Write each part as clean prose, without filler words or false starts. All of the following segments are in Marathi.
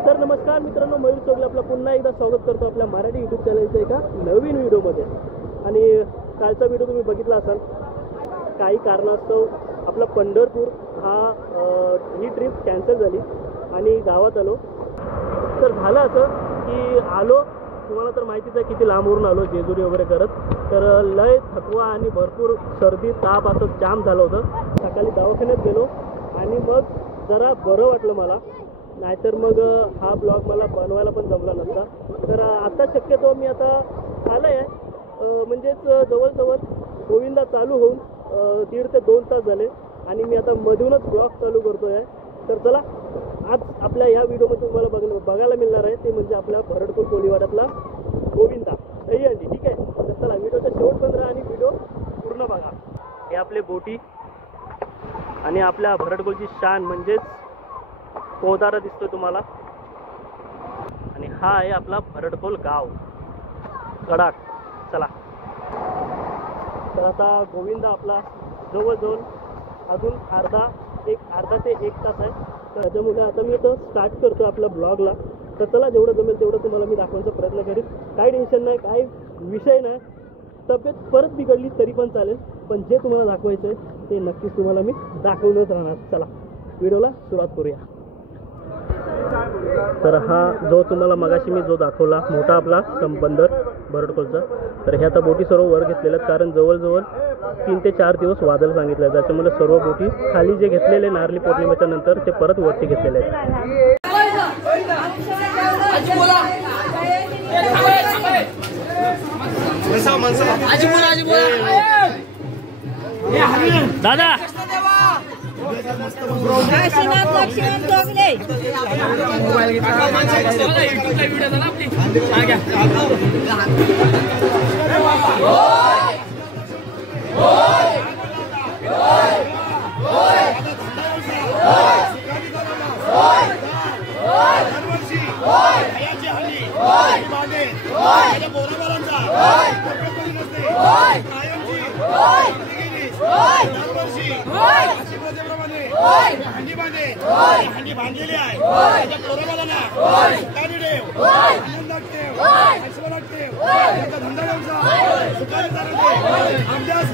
तर नमस्कार मित्रांनो, मयूर चोगले आपलं पुन्हा एकदा स्वागत करतो आपल्या मराठी यूट्यूब चॅनलच्या एका नवीन व्हिडिओमध्ये। आणि कालचा व्हिडिओ तुम्ही बघितला असाल, काही कारणास्तव आपला पंढरपूर ही ट्रिप कॅन्सल झाली आणि गावात आलो। तर झालं असं की आलो, तुम्हाला तर माहितीच आहे किती लांबवरून आलो, जेजुरी वगैरे करत। तर लय थकवा आणि भरपूर सर्दी ताप असं जाम झालं होतं। सकाळी दवाखान्यात गेलो आणि मग जरा बरं वाटलं मला, नाहीतर मग हा ब्लॉग मला बनवायला पण जमला नसता। तर आता शक्यतो मी आता आलं आहे, म्हणजेच जवळजवळ गोविंदा चालू होऊन 1.5 ते 2 तास झाले आणि मी आता मधूनच ब्लॉग चालू करतो आहे। तर चला, आज आपल्या या व्हिडिओमध्ये तुम्हाला बघायला मिळणार आहे ते म्हणजे आपल्या भरडपूर कोळीवाड्यातला गोविंदा दहीहंडी। ठीक आहे, तर चला व्हिडिओच्या शेवटपर्यंत राहा आणि व्हिडिओ पूर्ण बघा। हे आपले बोटी आणि आपल्या भरडपूरची शान म्हणजेच पोदारा दिसतोय तुम्हाला, आणि हा आहे आपला भरडकोल गाव कडाक। चला, तर आता गोविंदा आपला जवळजवळ अजून अर्धा ते 1 तास आहे। तर त्याच्यामुळे आता मी इथं स्टार्ट करतो आपल्या ब्लॉगला। तर चला, जेवढं जमेल तेवढं तुम्हाला मी दाखवण्याचा प्रयत्न करीन। काही टेन्शन नाही, काही विषय नाही, तब्येत परत बिघडली तरी पण चालेल, पण जे तुम्हाला दाखवायचं आहे ते नक्कीच तुम्हाला मी दाखवूनच राहणार। चला व्हिडिओला सुरुवात करूया। तर हा जो तुम्हाला मगाशी मी जो दाखवला मोठा आपला संबंदर भरडकोलचा, तर ह्या आता बोटी सर्व वर घेतलेल्या आहेत, कारण जवळजवळ 3 ते 4 दिवस वादळ सांगितलं आहे। त्याच्यामुळे सर्व बोटी खाली जे घेतलेले नारळी पौर्णिमेच्या नंतर ते परत वरती घेतलेले आहेत। दादा हंडी बांधलेली आहे, अभ्यास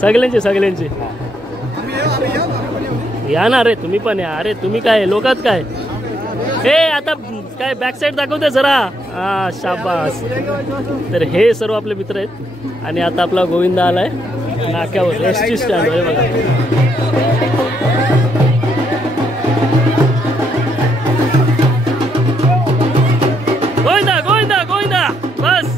सगळ्यांची सगळ्यांची या ना. अरे तुम्ही पण या. अरे तुम्ही काय लोकात काय हे आता काय बॅक साईड दाखवते जरा. हा शाबास. तर हे सर्व आपले मित्र आहेत आणि आता आपला गोविंदा आलाय नाक्यावर एसटी स्टँड वर बघा. गोविंदा गोविंदा गोविंदा बस.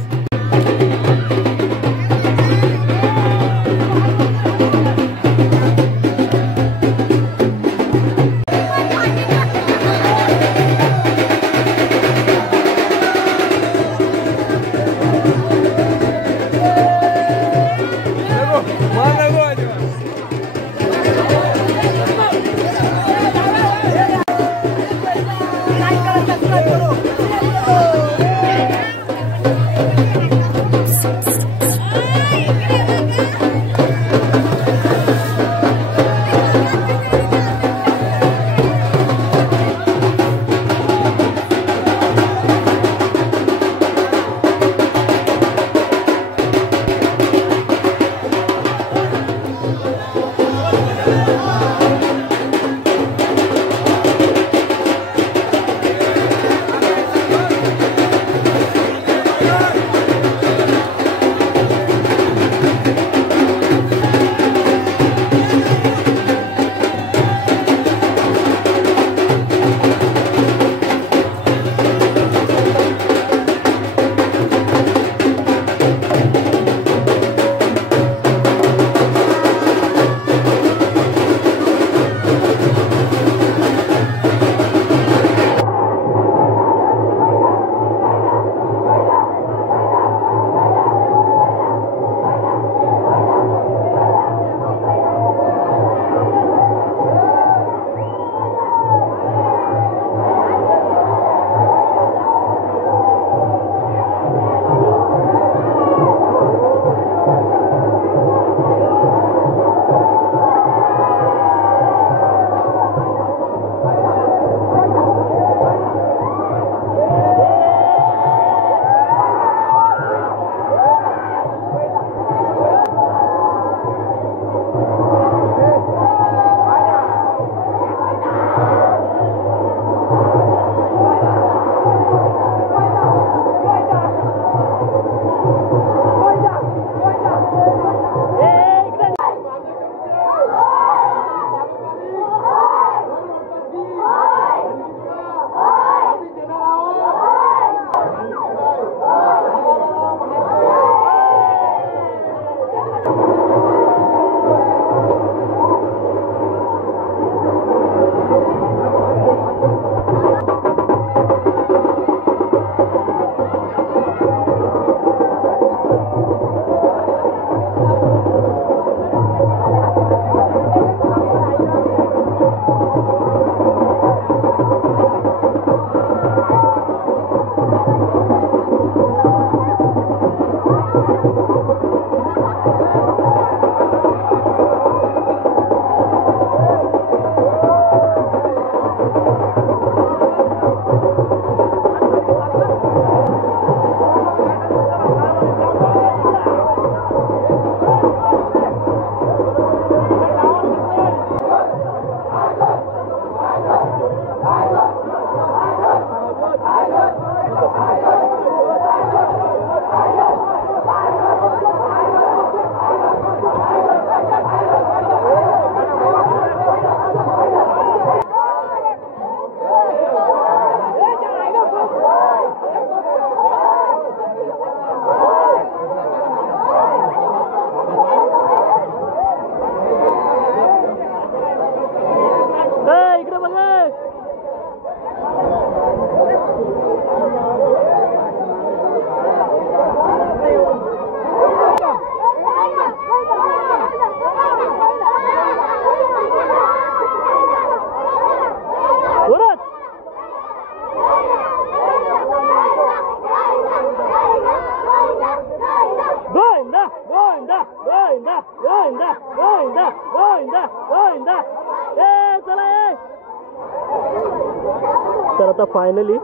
तर आता फायनली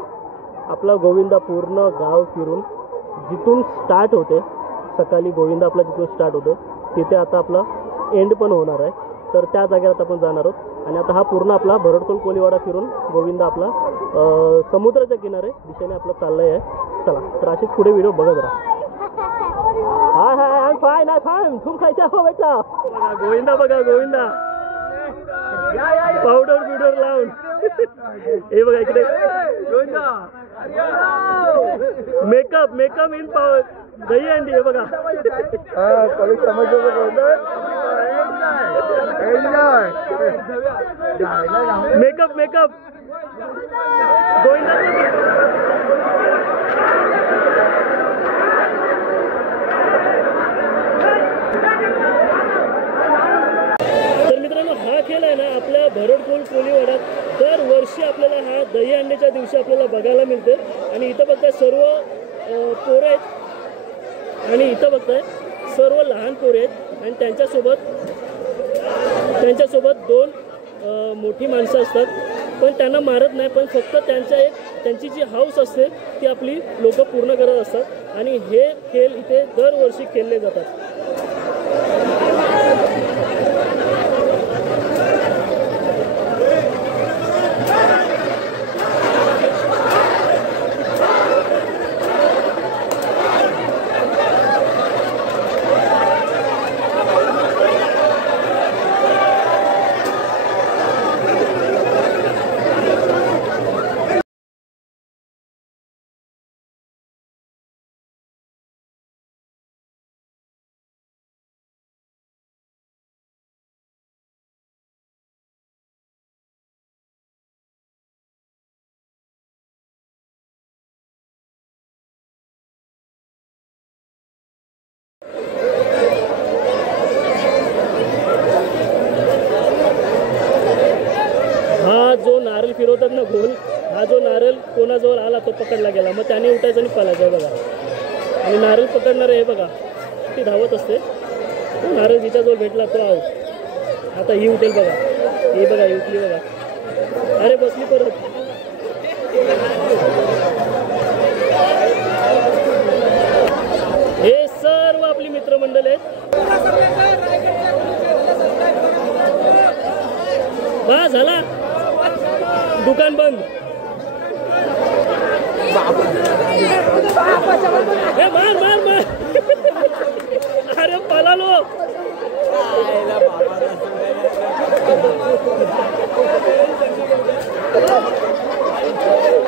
आपला गोविंदा पूर्ण गाव फिरून जिथून स्टार्ट होते, सकाळी गोविंदा आपला जिथून स्टार्ट होतो तिथे आता आपला एंड पण होणार आहे. तर त्या जागेवर आता आपण जाणार आहोत. आणि आता हा पूर्ण आपला भरडकोल कोलीवाडा फिरून गोविंदा आपला समुद्राच्या किनारे दिशेने आपला चाललाय आहे. चला तर असेच पुढे व्हिडिओ बघत राहा. Hi hi I am fine I fine तुम खायचा हो बेटा. बघा गोविंदा, बघा गोविंदा पावडर बिवडर लावून. हे बघा इकडे मेकअप मेकअप इन पावर दही अंडी. हे बघा मेकअप मेकअप गोविंदा. तर मित्रांनो हा खेळ आहे ना आपल्या भरडकोल कोलीवाड्यात दरवर्षी आपल्याला हा दही अंड्याच्या दिवशी आपल्याला बघायला मिळते. आणि इथं बघताय सर्व पोरं आहेत आणि इथं बघताय सर्व लहान पोरं आहेत आणि त्यांच्यासोबत दोन मोठी माणसं असतात. पण त्यांना मारत नाही, पण फक्त त्यांची जी हौस असते ती आपली लोक पूर्ण करत असतात. आणि हे खेळ इथे दरवर्षी खेळले जातात. जो नारळ फिरवतात ना गोल, हा जो नारळ कोणाजवळ आला तो पकडला गेला. मग त्याने उठायचं आणि पळायचं बघा. आणि नारळ पकडणार हे बघा ती धावत असते. नारळ जिच्याजवळ भेटला तो आऊट. आता ही उठेल बघा, ही बघा ही उठली बघा. अरे बसली परत. हे सर्व आपली मित्रमंडळ आहेत. बा झाला दुकान बंद. हे मार मार मार. अरे पळालो.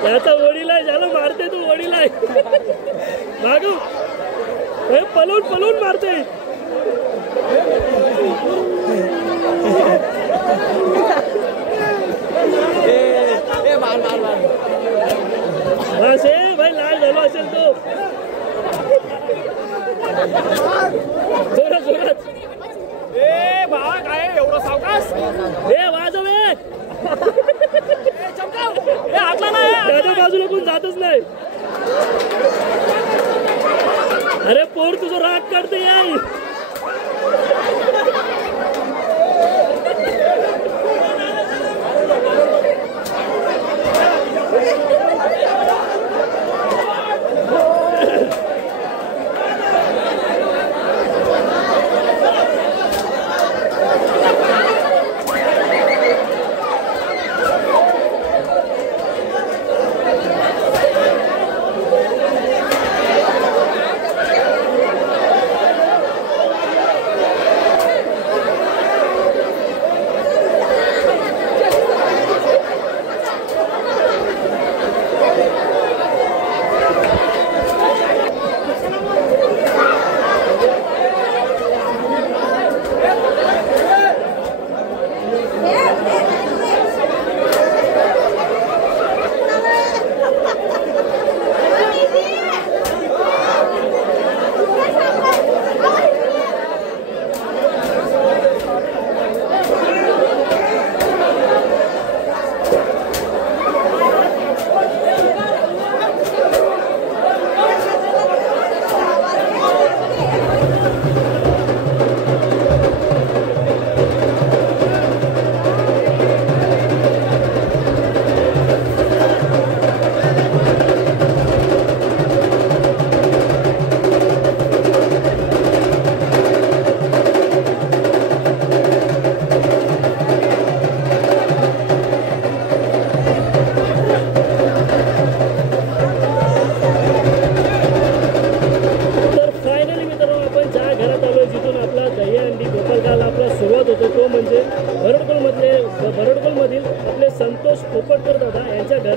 त्याचा वडील आहे, झालं मारते तू वडील आहे. मागू हे पळून पळून मारते. बस भाई लाल झालो असेल तो. जोरात जोरात. ए भावा काय एवढं सावकाश. हे वाजवे हातला नाही. त्याच्या बाजूला कोण जातच नाही. अरे पोर तुझं राग काढते यार.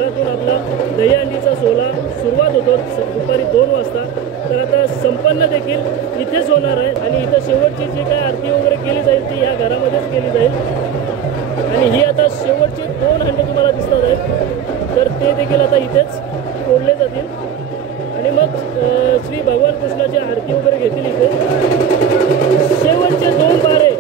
घरातून आपला दहीहंडीचा सोहळा सुरुवात होतो दुपारी 2 वाजता. तर आता संपन्न देखील इथेच होणार आहे आणि इथं शेवटची जी काय आरती वगैरे केली जाईल ती ह्या घरामध्येच केली जाईल. आणि ही आता शेवटचे 2 हंडे तुम्हाला दिसतात आहेत, तर ते देखील आता इथेच फोडले जातील आणि मग श्री भगवान कृष्णाची आरती वगैरे घेतील इथे. शेवटचे 2 बारे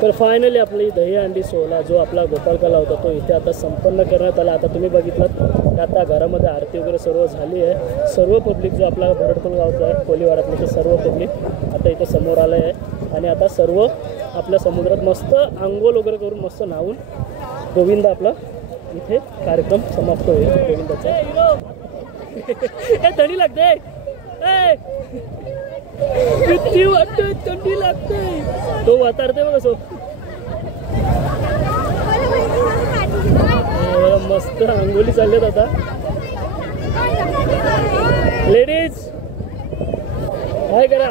तर फायनली आपली दहीहंडी सोहळा जो आपला गोपाळकाला होता तो इथे आता संपन्न करण्यात आला. आता तुम्ही बघितलात की आता घरामध्ये आरती वगैरे सर्व झाली आहे. सर्व पब्लिक जो आपला भरडकोल गावचा आहे कोलीवाड्यातलं ते सर्व पब्लिक आता इथे समोर आलं आहे आणि आता सर्व आपल्या समुद्रात मस्त आंघोळ वगैरे करून मस्त न्हावून गोविंद आपला इथे कार्यक्रम समाप्त होईल गोविंदाचा. थंडी लागते किती वाटते थंडी लागते तो वातारते बघ असो मस्त आंघोळी चाललेत आता. लेडीज काय करा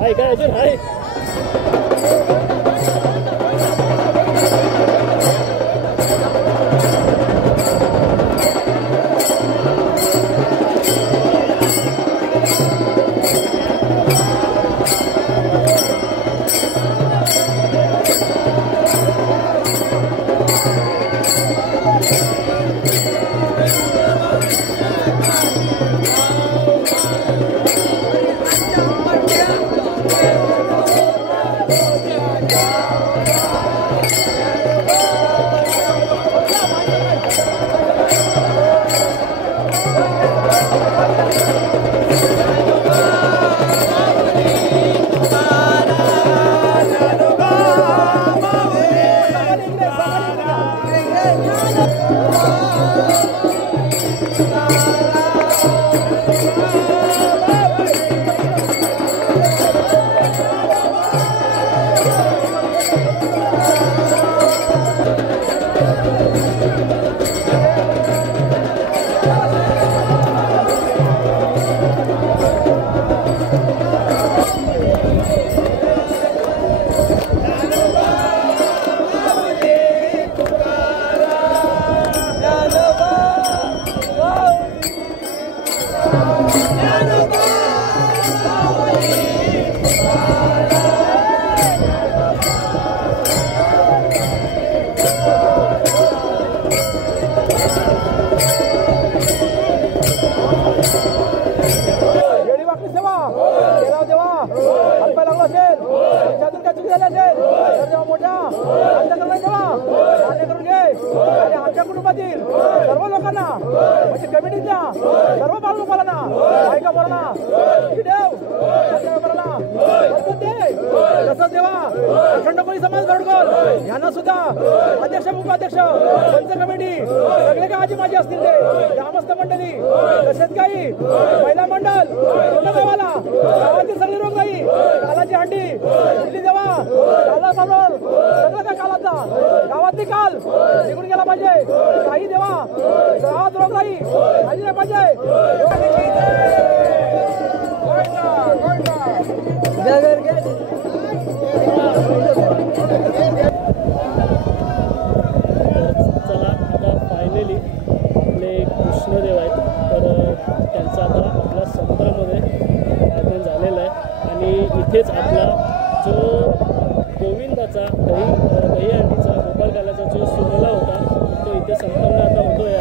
हाय काय अजून हाय आमच्या कुटुंबातील सर्व लोकांना म्हणजे कमिटीच्या सर्व बाललोकांना बायका पोरांना देव तसंच देवा अखंड कोळी समाज धडकोल यांना सुद्धा अध्यक्ष उपाध्यक्ष पंच कमिटी सगळे काही आजी माझी असतील ते ग्रामस्थ मंडळी तसेच काही महिला मंडळ पूर्ण गावाला गावातील सगळी रोग नाही कालाची हंडी दिल्ली देवा काला बरोबर सगळं काय कालाचा गावातली काल निघून गेला पाहिजे काही देवा गावात रोग नाही काही नाही पाहिजे चला आता फायनली आपले कृष्णदेव आहेत तर त्यांचं आता आपल्या समुद्रामध्ये आगमन झालेलं आहे आणि इथेच आपला जो गोविंदाचा दही अंडीचा गोपालकालाचा जो सोहळा होता तो इथे संपन्न आता होतोय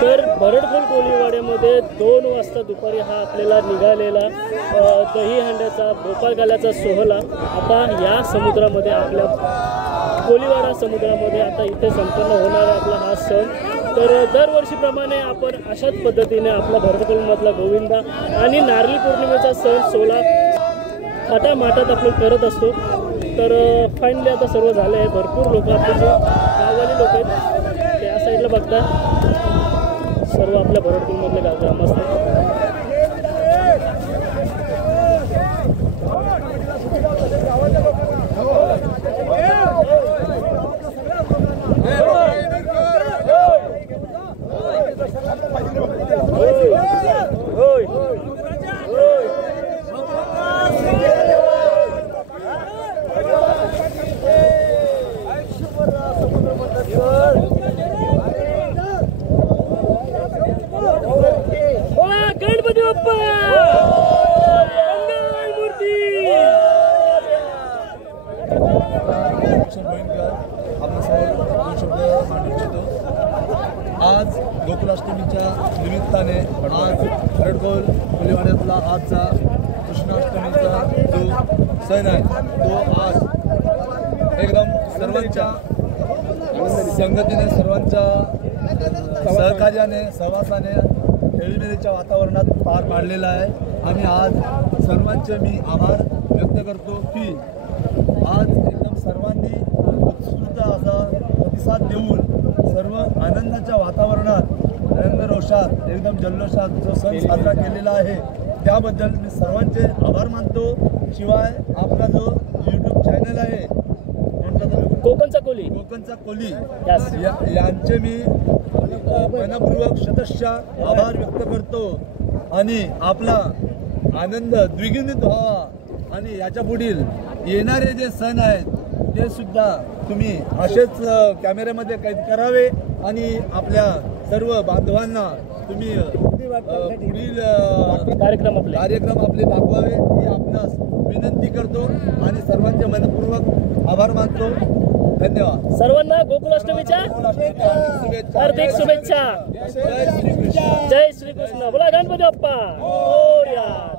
तर बरडखोल कोळीवाड्यामध्ये 2 वाजता दुपारी हा आपल्याला निघालेला दही हंड्याचा गोपालकाल्याचा सोहळा आता या समुद्रामध्ये आपल्या कोळीवाडा समुद्रामध्ये आता इथे संपन्न होणारा आपला हा सण तर दरवर्षीप्रमाणे आपण अशाच पद्धतीने आपला बरडखोलमधला गोविंदा आणि नारळी पौर्णिमेचा सण सोहळा थाटामाटात आपण करत असतो तर फायनली आता सर्व झालं आहे भरपूर लोक आपले जे गाववाली लोक आहेत त्या साईडला बघतात सर्व आपल्या बरडखोलमधले गाव ग्रामस्थ गणपती बाप्पा मूर्ती आपल्यासमोर 2 शब्द मांडू इच्छितो आज गोकुलाष्टमीच्या निमित्ताने आज बरडखोल कोळीवाड्यातला आजचा कृष्णाष्टमीचा जो सण आहे तो आज एकदम सर्वांच्या संगतीने सर्वांच्या सहकार्याने सहवासाने खेळीमेळीच्या वातावरणात पार पाडलेला आहे आणि आज सर्वांचे मी आभार व्यक्त करतो की आज एकदम सर्वांनी उत्स्फूर्त असा प्रतिसाद देऊन सर्व आनंदाच्या वातावरणात आनंदरोषात एकदम जल्लोषात जो सण साजरा केलेला आहे त्याबद्दल मी सर्वांचे आभार मानतो शिवाय आपला जो YouTube चॅनल आहे कोकणचा कोली कोकणचा कोली Yes. यांचे मी मनपूर्वक शतशः आभार व्यक्त करतो आणि आपला आनंद द्विगुणित व्हावा आणि याच्या पुढील येणारे जे सण आहेत ते सुद्धा तुम्ही असेच कॅमेऱ्यामध्ये कैद करावे आणि आपल्या सर्व बांधवांना तुम्ही पुढील कार्यक्रम आपले दाखवावे ही आपणास विनंती करतो आणि सर्वांचे मनपूर्वक आभार मानतो. धन्यवाद. सर्वांना गोकुलाष्टमीच्या हार्दिक शुभेच्छा. जय श्री कृष्ण. जय श्री कृष्ण. बोला गणपती बाप्पा मोरया.